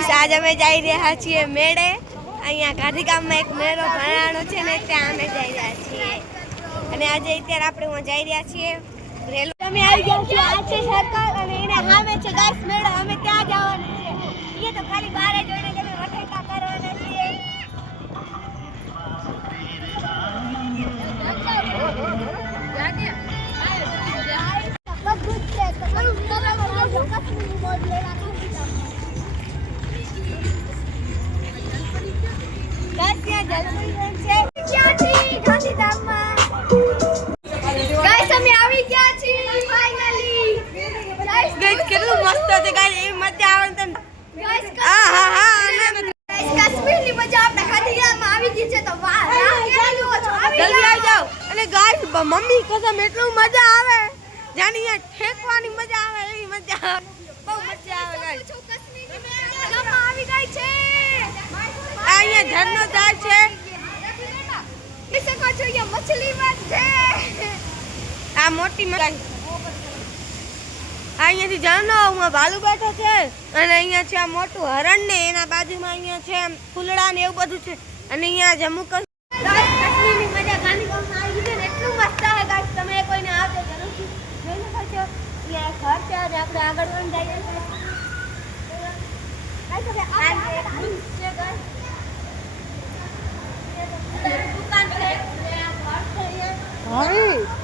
Guys આજ અમે જઈ રહ્યા છીએ મેળે. અહીંયા ગાંધીગામમાં એક મેળો ભરાણો છે ને ત્યાં અમે જઈ રહ્યા છીએ. અને આજે અત્યારે આપણે જઈ રહ્યા છીએ રેલવે. અમે આવી ગયા છીએ. આ છે સર્કલ અને એના સામે છે ગાઈસ મેળો. અમે ત્યાં જવાનું છે. એ તો ખાલી બહાર જોઈને તમે વઠેટા કરવાના છીએ. કેટલું મસ્ત છે ગાઈસ. એ મજા આવે તને. કાશ્મીરની મજા આપણે ખાધીયામાં આવી ગઈ છે તો વાહ જલ્દી આવી જાવ. અને ગાઈસ મમ્મી કસમ એટલું મજા આવે જાની અહીંયા ઠેકવાની મજા આવે એવી મજા આવે. બહુ મજા આવે ગાઈસ. કાશ્મીરની મજા આવી ગઈ છે. અહીંયા ઝરનો જાય છે. શકો છો અહીંયા મછલી વાત છે. આ મોટી મજા. અહીંયાથી ઝરનો માં ભાલુ બેઠો છે અને અહીંયા છે આ મોટું હરણ ને એના બાજુમાં અહીંયા છે ફૂલડા ને એવું બધું છે. અને અહીંયા જમ્મુ કાશ્મીરની મજા ગાંધીગામમાં આવી ગઈ છે ને એટલું મસ્ત છે ગાઈસ. તમે કોઈને આવજો જરૂરથી જોઈ શકો છો. અહીંયા ઘર છે અને આપણે આગળ પણ જઈએ છીએ. દુકાન છે ઘર છે અહીંયા.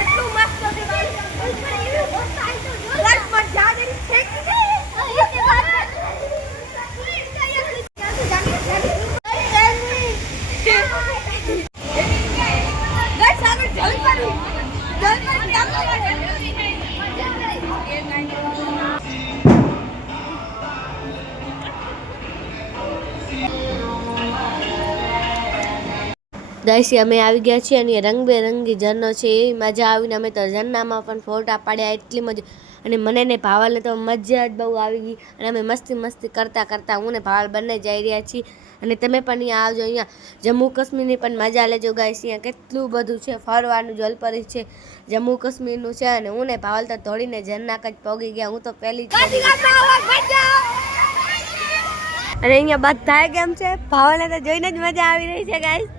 એટલું મસ્ત છે ગાઈસ. ગાઈસ અમે આવી ગયા છીએ અને રંગબેરંગી ઝરનો છે. એ મજા આવીને અમે તો ઝરનામાં પણ ફોટા પાડ્યા. એટલી મજા. અને મને ને ભાવલને તો મજા જ બહુ આવી ગઈ. અને અમે મસ્તી કરતાં હું ને ભાવલ બંને જઈ રહ્યા છીએ. અને તમે પણ અહીંયા આવજો. અહીંયા જમ્મુ કાશ્મીરની પણ મજા લેજો ગાઈસ. અહીંયા કેટલું બધું છે ફરવાનું. જલપરી છે જમ્મુ કાશ્મીરનું છે. અને હું ને ભાવલ તો દોડીને ઝરનાક જ પહોંચી ગયા. હું તો પહેલી જ. અને અહીંયા બધા કેમ છે ભાવલને તો જોઈને જ મજા આવી રહી છે ગાઈસ.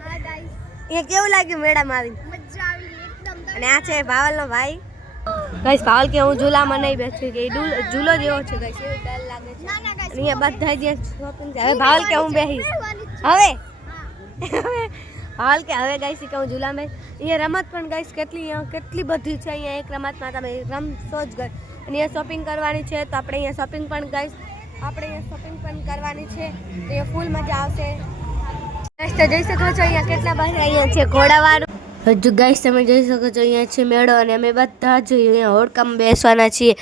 અહીંયા કેવું લાગ્યું મેળામાં આવી? મજા આવી એકદમ. અને આ છે ભાવલનો ભાઈ. ગાઈસ ભાવલ કે હું ઝૂલામાં નહીં બેસી કે ઝૂલો જેવો છે ગાઈસ. એ ડર લાગે છે. ના ના ગાઈસ અહીંયા બધા જે શોપિંગ છે. હવે ભાવલ કે હું બેહીશ. હવે ભાવલ કે હવે ગાઈસ કે હું ઝૂલામાં બેહીશ. અહીંયા રમત પણ ગાઈસ કેટલી બધી છે. અહીંયા એક રમતમાં તમે રમશો જ ગઈ. અને અહીંયા શોપિંગ કરવાની છે તો આપણે અહીંયા શોપિંગ પણ ગાઈસ કરવાની છે. તો એ ફૂલ મજા આવશે. ગાઈસ તો જોઈ શકો છો અહીંયા કેટલા બધા અહીંયા છે ઘોડાવાળું. હજુ ગાઈસ તમે જોઈ શકો છો અહીંયા છે મેળો. અને અમે બધા જ અહીંયા હોડકામાં બેસવાના છીએ.